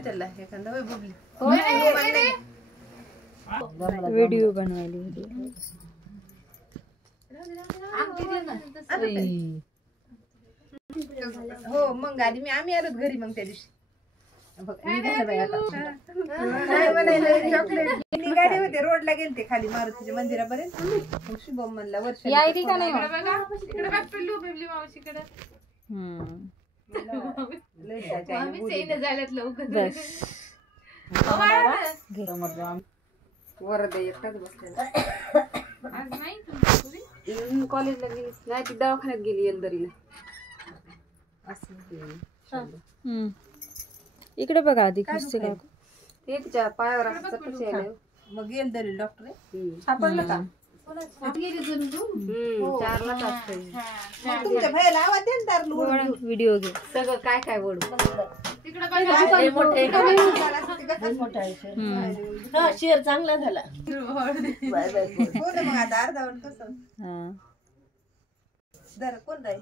की त्याला एखादा होय बुबली व्हिडिओ बनवायली हो मग आधी आम्ही आलोत घरी मग त्या दिवशी गाडी होते रोडला गेलते खाली मारुतीच्या मंदिरापर्यंत शुभम म्हणला वर्ष वरद एकटाच बसलेला कॉलेजला गेली नाही ती दवाखान्यात गेली एलदरीला इकडे बघा आधी खुसते का ते तिच्या पायावर मग एलदरी डॉक्टर सापडलं का तुमच्या भयाला आवाज दे व्हिडिओ घे सगळं काय काय वडू शेअर चांगला झाला मग आता अर्धा कसं दर कोण झाले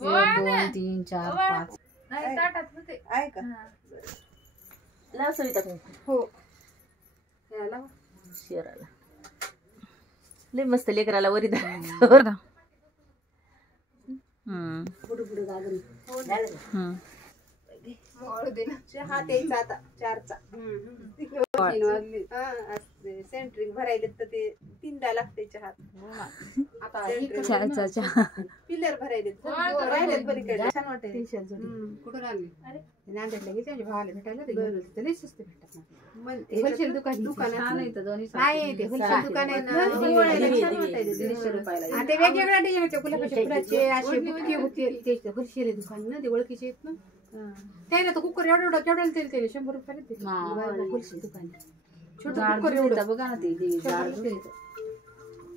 2 3 4 5 आहे का लाव सविता हो शेअराला लय मस्त लेकराला वरी धरायचं चहा द्यायचा आता 4चा सेंट्रिंग भरायले तर ते 3दा लागते चहा चहाचा चहा पिलर भरायले राहिलेत पलीकडे छान वाटते कुठून आली नांदेडला गेली माझ्या भावाला भेटायला लई स्वस्त भेटतात होलसेल दुकान नाही ते होलसेल दुकान आहे ना छान वाटायचे 150 रुपयाला ते वेगवेगळ्या डिझाईनचे गुलाबाचे फुलाचे असे बुके होते ते होलसेल दुकान ना ते ओळखीचे आहेत ना त्याला तर कुकर एवढं केवढ्याला तेल केले 100 रुपयाला होलसेल दुकान छोटं कुकर एवढं बघा ना ते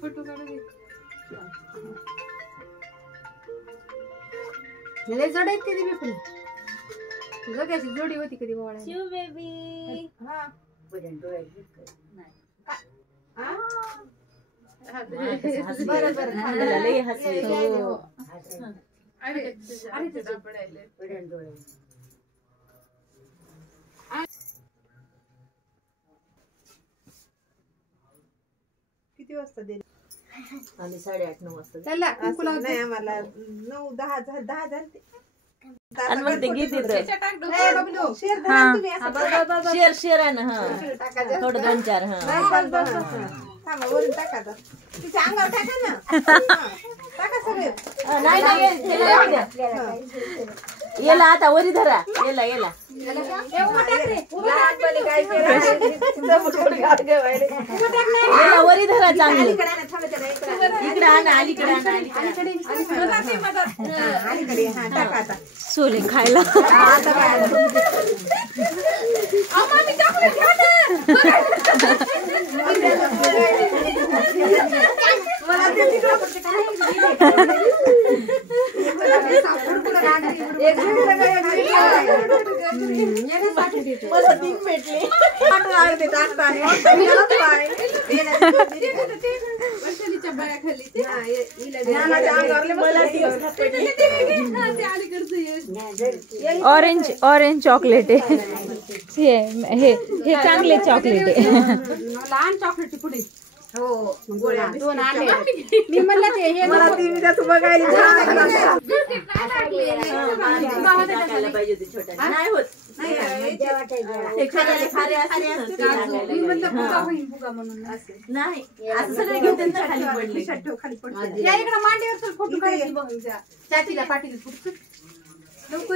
फोटो काढून लय जड आहेत कधी मी पण जगाची जोडी होती कधी बोळा शिव बेबी हा बरं बरं लय हसले किती वाजता दे आम्ही 8:30-9 वाजता चला नाही आम्हाला 9-10 झाले आणि मग ते गीत येतं शेअर आहे ना हा थोडं 2-4 हा वरून टाका तिच्या अंगावर टाका ना टाका सगळे नाही याला आता वरी धरा याला वरी धरा चांगली इकडे आणा अलीकडे सोले खायला मला 3 भेटले ऑरेंज चॉकलेट आहे हे चांगले चॉकलेट आहे लहान चॉकलेट पुढे हो 2 आणले मी म्हणलं ते हे मला टीव्ही त्याचं बघायला पाहिजे होते छोट्या नाही होत नाही असं सगळे घेऊन खाली पडले या इकडे मांडीवर फोटो काढायची बघ चाचीला पाठीला लवकर